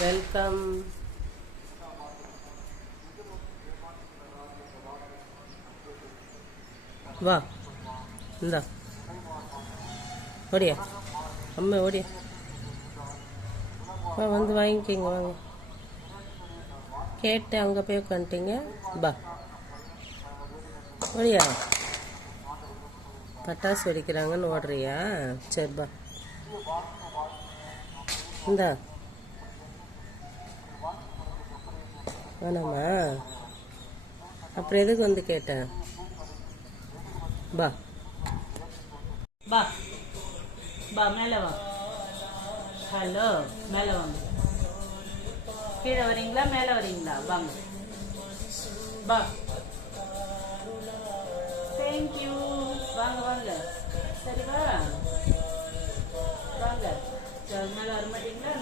Welcome. வா இந்தா ஓடியா அம்மா ஓடியா வா வந்து வாங்கிக்கிங்க வாங்க. கேட்டு அங்கே போய் உட்காந்துட்டீங்க. பா ஓடியா பட்டாசு வெடிக்கிறாங்கன்னு ஓடுறியா? சரி பா இந்தா வேணாமா? அப்புறம் எதுக்கு வந்து கேட்டேன்? பா பா பா மேலே வா. ஹலோ மேலே வாங்க. கீழே வரீங்களா மேலே வரீங்களா? வாங்க பா. தேங்க்யூ. வாங்க வாங்க. சரி வா வாங்க. மேலே வர மாட்டீங்களா?